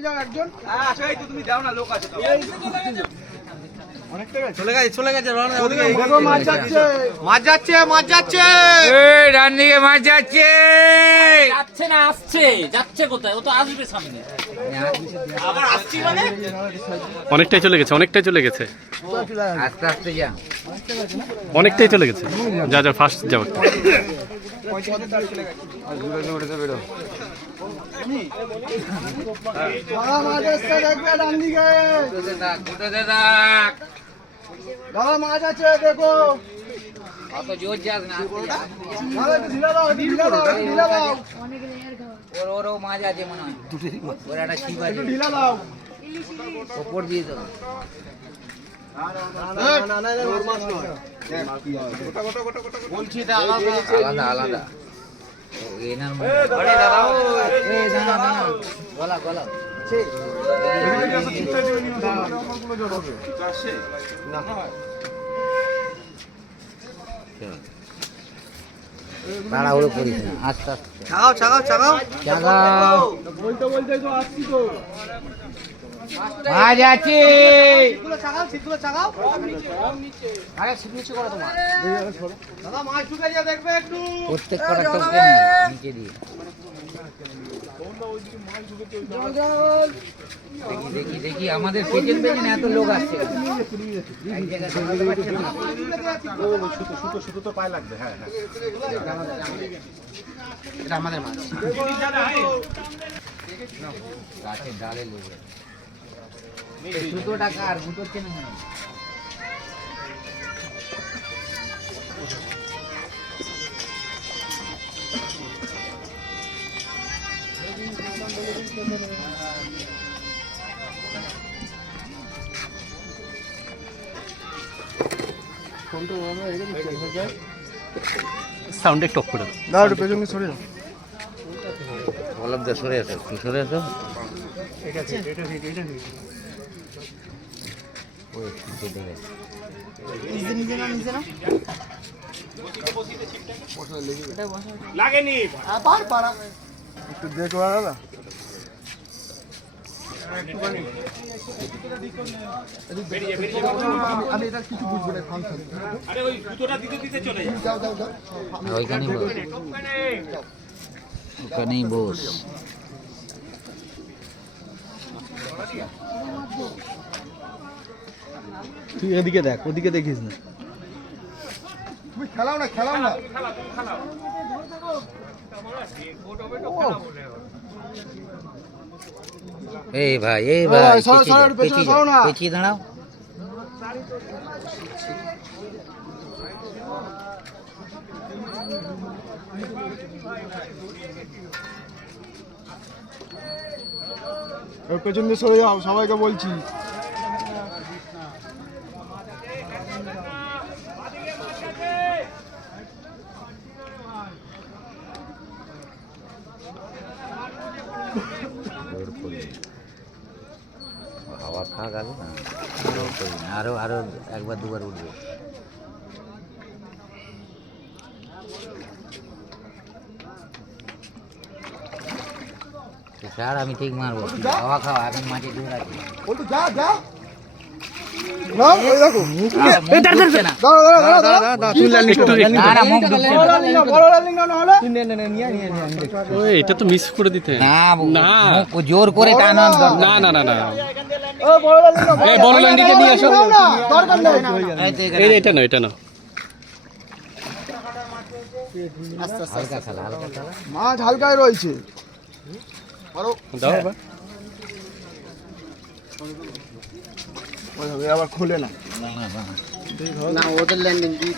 এদিকে যাও একজন। আসো, এই তো তুমি দাও না, লোক আছে তো। চলে গেছে মাছ যাচ্ছে। মাছ যাচ্ছে এই ডান দিকে মাছ যাচ্ছে। যাচ্ছে না, আসছে। যাচ্ছে কোথায়? ও তো আসবে সামনে। আবার আসছি মানে? অনেকটাই চলে গেছে আস্তে আস্তে যা। অনেকটাই চলে গেছে যা ফার্স্ট যাও মাছ আসছে, দেখবে ডান দিকে। দাদা মাছ আছে, দেখো। অত জোর যাস না। দাদা একটু ঢিলা দাও, ঢিলা দাও। ওরও মাছ আছে মনে হয়। ওর একটা ছিপ আছে, একটু ঢিলা দাও। ওপর দিয়ে দেবো। ওর মাছ নয়। আলাদা আলাদা। ও, এনার মধ্যে। এই দাঁড়া দাঁড়া, গলা গলা। তাড়াহুড়ো করিস না, আস্তে আস্তে চাগাও। বলতে বলতে তো আসছি তো। মাছ আছে। দাদা মাছ ঢুকেছে, দেখবে একটু। প্রত্যেক কটা টোপকে নিচে দিয়ে দেখি দেখি আমাদের পেছন পেছন এত লোক আসছে। এক জায়গায় দাঁড়াতে পারছে না। শুধু তো পায়ে লাগবে। হ্যাঁ এটা আমাদের মাছ। গাছের ডালে লেগে সুতো টাকা আর গুটোর চেনে না। সাউন্ড একটু অফ করে দাও। দাও একটু পেছনে সরে যাও। বললাম তো সরে আসো, তুই সরে আসো। ওই কেটে গেছে। একটু দেখো দাদা। আমি এটা কিছু বুঝবো না, ফাংশন। ওইখানেই বস, ওখানেই বস। তুই এদিকে দেখ, ওদিকে দেখিস না। তুমি খেলাও না। এই ভাই সরো, সরো, পেছনে সরো না। পেছিয়ে দাঁড়াও। ওর পেছন দিয়ে সরে যাও, সবাইকে বলছি। হাওয়া খাক আগে না, আরো আরো একবার দুবার উঠবে। স্যার আমি ঠিক মারবো, হাওয়া খাওয়া এখন মাঝে জোর আছে। বলতো যা যা। না ওই দেখো। মুখ ঢুকছে না। না, মুখ ঢুকছে না। বড় লালিং না হলে। ওই এটা তো মিস করে দিতে। না না। মুখ জোর করে টানা দরকার। না ও বড় লালিং না। এই বড় লাইনটিকে নিয়ে আসো। দরকার নেই। এই এটা না হালকা খেলা, হালকা খেলা। মাছ হালকায় রয়েছে। দাও এবার। আবার খুলে না। না ওদের ল্যান্ডিং